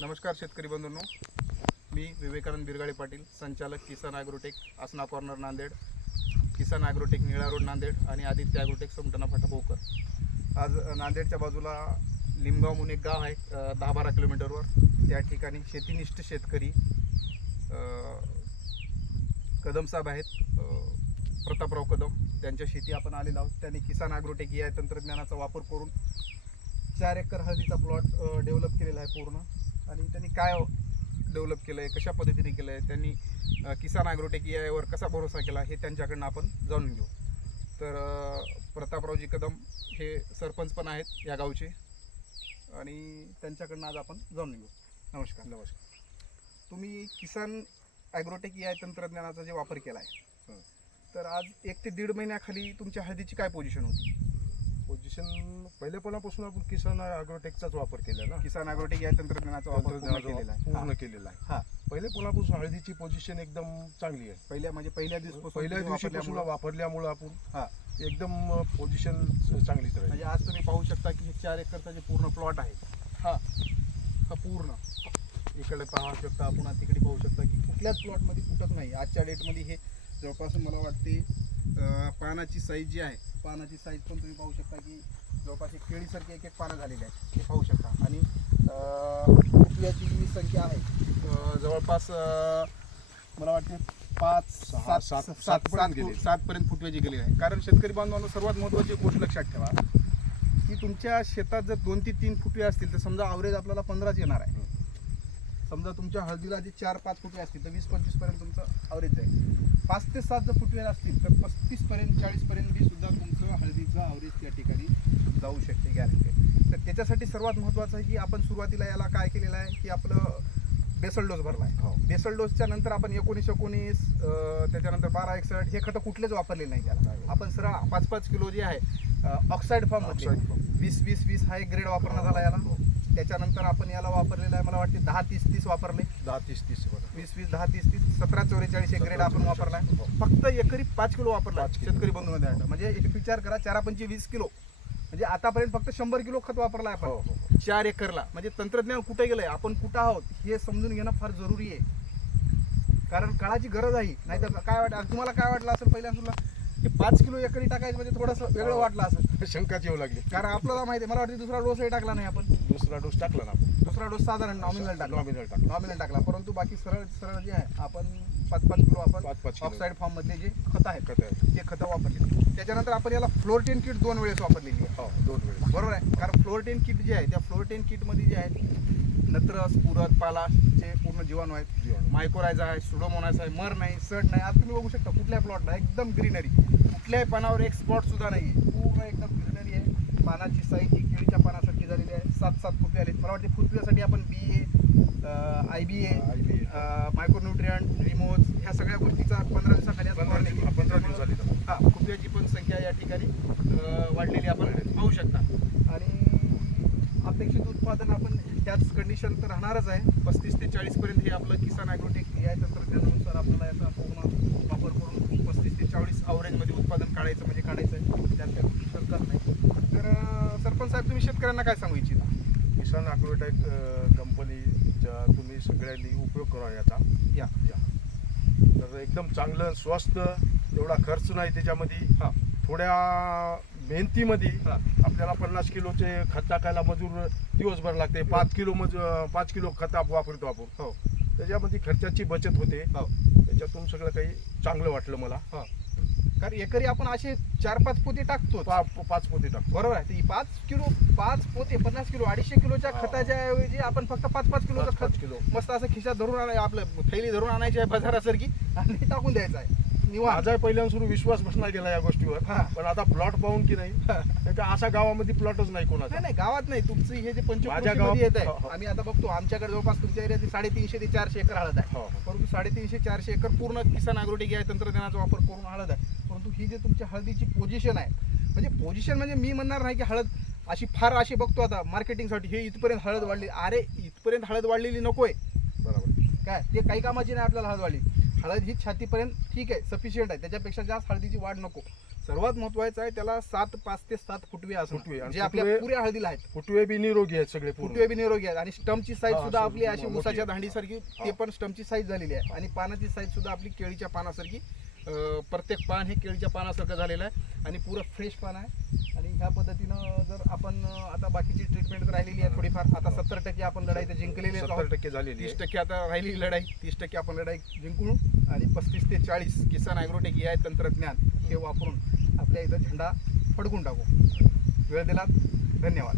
नमस्कार शेतकरी बंधूंनो. मी विवेकानंद बिरगाळे पाटील संचालक Kisan Agrotech Asana corner Nanded Kisan Agrotech Nila road Nanded आणि आदित्य ॲग्रोटेक समटना फाटा भोकर आज नांदेडच्या बाजूला लिंबगाव म्हणून एक गाव आहे दहा बारा किलोमीटरवर. त्या ठिकाणी शेतीनिष्ठ शेतकरी कदमसाब आहेत प्रतापराव कदम. त्यांच्या शेती आपण आलेलो आहोत. त्यांनी किसान ॲग्रोटेक या तंत्रज्ञानाचा वापर करून चार एकर हळदीचा प्लॉट डेव्हलप केलेला आहे पूर्ण. आणि त्यांनी काय डेव्हलप केलं आहे कशा पद्धतीने केलं आहे त्यांनी किसान ॲग्रोटेक यावर कसा भरोसा केला हे त्यांच्याकडनं आपण जाणून घेऊ. तर प्रतापरावजी कदम हे सरपंच पण आहेत या गावचे. आणि त्यांच्याकडनं आज आपण जाणून घेऊ. नमस्कार. नमस्कार. तुम्ही किसान ॲग्रोटेक या तंत्रज्ञानाचा जे वापर केला आहे तर आज एक ते दीड महिन्याखाली तुमच्या हळदीची काय पोझिशन होती? पोझिशन पहिल्यापणापासून आपण किसान अॅग्रोटेकचाच वापर केला ना? किसान ॲग्रोटेक या तंत्रज्ञानाचा वापर पूर्ण केलेला आहे. पूर्ण हा. केलेला आहे. हा. पहिल्यापणापासून हळदीची पोझिशन एकदम चांगली आहे? पहिल्या म्हणजे पहिल्या दिवस पहिल्या दिवशीपासून वापरल्यामुळं. आपण हा. एकदम पोझिशन चांगलीच राहील. म्हणजे आज तुम्ही पाहू शकता की हे चार एकरचा जे पूर्ण प्लॉट आहे हा हा पूर्ण. इकडे पाहू शकता आपण आता तिकडे पाहू शकता की कुठल्याच प्लॉटमध्ये फुटत नाही. आजच्या डेटमध्ये हे जवळपास मला वाटते पानाची साईज जी आहे पानाची साईज पण तुम्ही पाहू शकता की जवळपास एक केळीसारखी एक एक पानं झालेली आहे हे पाहू शकता. आणि फुटव्याची जी संख्या आहे जवळपास मला वाटते पाच सहा, सात सात- सात सातपर्यंत सात गेली. सातपर्यंत फुटव्याची गेलेली आहे. कारण शेतकरी बांधवांनो सर्वात महत्त्वाची गोष्ट लक्षात ठेवा की तुमच्या शेतात जर दोन ते तीन फुटवे असतील तर समजा अवरेज आपल्याला पंधराच येणार आहे. समजा तुमच्या हळदीला जे चार पाच फुटवे असतील तर वीस पंचवीसपर्यंत तुमचं अवरेज जाईल पाच ते सात जर फुटवे असतील तर पस्तीस पर्यंत चाळीस पर्यंत बी सुद्धा तुमचं हळदीचं अवरेज त्या ठिकाणी जाऊ शकते गॅरंटी तर त्याच्यासाठी सर्वात महत्त्वाचं आहे की आपण सुरुवातीला याला काय केलेलं आहे की आपलं बेसल डोस भरला आहे हो. बेसल डोसच्या नंतर आपण एकोणीस एकोणीस त्याच्यानंतर बारा एकसष्ट हे खतं कुठलेच वापरले नाही त्याला. आपण सरळ पाच पाच किलो जे आहे ऑक्साईड फॉर्म. वीस वीस वीस हा एक ग्रेड वापरण्यात आला याला हो. त्याच्यानंतर आपण याला वापरलेला आहे मला वाटते दहा तीस तीस वापरले. दहा तीस तीस वीस वीस दहा तीस तीस सतरा चौवेचाळीस एक ग्रेड आपण 17, वापरलाय हो. फक्त एकरी पाच किलो वापरला. शेतकरी बंधूमध्ये आहे. म्हणजे एक विचार करा चारा पंचे वीस किलो म्हणजे आतापर्यंत फक्त शंभर किलो खत वापरलाय हो आपण. हो चार एकरला. म्हणजे तंत्रज्ञान कुठे गेलंय? आपण कुठं आहोत हे समजून घेणं फार जरुरी आहे. कारण काळाची गरज आहे. नाही तर काय वाटतं तुम्हाला काय वाटलं असेल पहिल्या सुरुला की पाच किलो एकरी टाकायचं म्हणजे थोडंसं वेगळं वाटलं असेल शंकाच येऊ लागली. कारण आपल्याला माहिती आहे मला वाटतं दुसरा डोसही टाकला नाही आपण. दुसरा डोस टाकला ना आपण. दुसरा डोस साधारण नॉमिनल टाकला. Nominal टाकला. नॉमिनल टाकला. परंतु बाकी सरळ सरळ जे आहे आपण पाच पाच किलो आपण पाच- पाच किलो. ऑक्साईड फॉर्म मधले जे खत आहेत खत आहे. ते खतं वापरली. त्याच्यानंतर आपण याला फ्लोरटेन किट दोन वेळेस वापरलेली आहे. हो दोन वेळेस. बरोबर आहे? कारण फ्लोरटेन किट जे आहे त्या फ्लोरटेन किटमध्ये जे आहे नत्रस पुरत पालाचे पूर्ण जीवाणू आहेत. मायकोरायझा आहे सुडोमोनास आहे मर नाही सड नाही. आता तुम्ही बघू शकता कुठल्या प्लॉटला एकदम ग्रीनरी कुठल्याही पानावर एक स्पॉट सुद्धा नाही आहे पूर्ण एकदम ग्रीनरी आहे. पानाची साईज ही केळीच्या पानासारखी झालेली आहे. सात सात फुटवे आले मला वाटते फुटव्यासाठी आपण बी ए आय बी ए. मायक्रोन्युट्रियंट रिमोज ह्या सगळ्या गोष्टीचा पंधरा दिवसाखाली पंधरा फवारणी दिवस- केली. पंधरा दिवस झाले. त्याला. हा फुटव्याची पण संख्या या ठिकाणी वाढलेली आपण पाहू शकता. आणि अपेक्षित उत्पादन आपण त्याच कंडिशन तर राहणारच आहे. पस्तीस ते चाळीस पर्यंत हे आपलं किसान ॲग्रोटेक या तंत्रज्ञानानुसार आपल्याला याचा पूर्ण वापर करून पस्तीस ते चाळीस अवरेजमध्ये उत्पादन काढायचं म्हणजे काढायचं आहे. त्यात काही गोष्टी शंकाच नाही. तर सरपंच साहेब तुम्ही शेतकऱ्यांना काय सांगू इच्छिता? किसान अॅग्रोटेक कंपनीचा तुम्ही सगळ्यांनी उपयोग करा याचा. या. या. तर एकदम चांगलं स्वस्त एवढा खर्च नाही त्याच्यामध्ये. हा. थोड्या मेहनतीमध्ये हा. आपल्याला पन्नास किलोचे खत टाकायला मजूर दिवसभर लागते. पाच किलो मज पाच किलो खत आप- वापरतो आपण. हो. त्याच्यामध्ये खर्चाची बचत होते. हो. त्याच्यातून सगळं काही चांगलं वाटलं मला. हो. कारण एकरी आपण असे चार पाच पोते टाकतो पा- पाच पोते टाकतो. बरोबर आहे. ती पाच किलो पाच पोते पन्नास किलो अडीचशे किलोच्या हा. खताच्या ऐवजी आपण फक्त पाच पाच किलोचं खत किलो. मस्त असं खिशात धरून आणाय आपलं थैली धरून आणायची आहे बाजारासारखी आणि टाकून द्यायचं आहे. माझा पहिल्यापासून सुरू विश्वास बसला गेला या गोष्टीवर. हा. पण आता प्लॉट पाहून की नाही हा. असा गावामध्ये प्लॉटच नाही कोणाचा. नाही नाही गावात नाही. तुमचं हे जे गावात- येत हो, आहे हो. आम्ही आता बघतो आमच्याकडे जवळपास तुमच्या एरियात साडेतीनशे ते चारशे एकर हळद आहे. हो, हो. परंतु साडेतीनशे चारशे एकर पूर्ण किसान अग्रोटेक या तंत्रज्ञानाचा वापर करून हळद आहे. परंतु ही जे तुमच्या हळदीची पोझिशन आहे म्हणजे पोझिशन म्हणजे मी म्हणणार नाही की हळद अशी फार अशी बघतो आता मार्केटिंगसाठी हे इथपर्यंत हळद वाढली. अरे इथपर्यंत हळद वाढलेली नकोय. बरोबर. काय? ते काही कामाची नाही आपल्याला हळद वाढली. हळद ही छातीपर्यंत ठीक आहे सफिशियंट आहे. त्याच्यापेक्षा जास्त हळदीची वाढ नको. सर्वात महत्वाचं आहे त्याला सात पाच ते सात फुटवे फुटवे असं आणि जे आपल्या पुऱ्या हळदीला आहेत. फुटवे बी निरोगी आहेत सगळे. फुटवे बी निरोगी आहेत. आणि स्टमची साईज सुद्धा आपली अशी उसाच्या. दांडीसारखी ते. पण स्टमची साईज झालेली आहे. आणि पानाची साईज सुद्धा आपली केळीच्या पानासारखी. प्रत्येक पान हे केळीच्या पानासारखं झालेलं आहे आणि पुरं फ्रेश पान आहे. आणि ह्या पद्धतीनं जर आपण आता बाकीची ट्रीटमेंट राहिलेली आहे थोडीफार. आता सत्तर टक्के आपण लढाई तर जिंकलेली आहे. सत्तर टक्के झालेली तीस. टक्के आता राहिलेली लढाई तीस टक्के आपण लढाई जिंकू आणि पस्तीस ते चाळीस किसान ॲग्रोटेक या तंत्रज्ञान हे वापरून आपल्या इथं झेंडा फडकून टाकू. वेळ दिलात. धन्यवाद.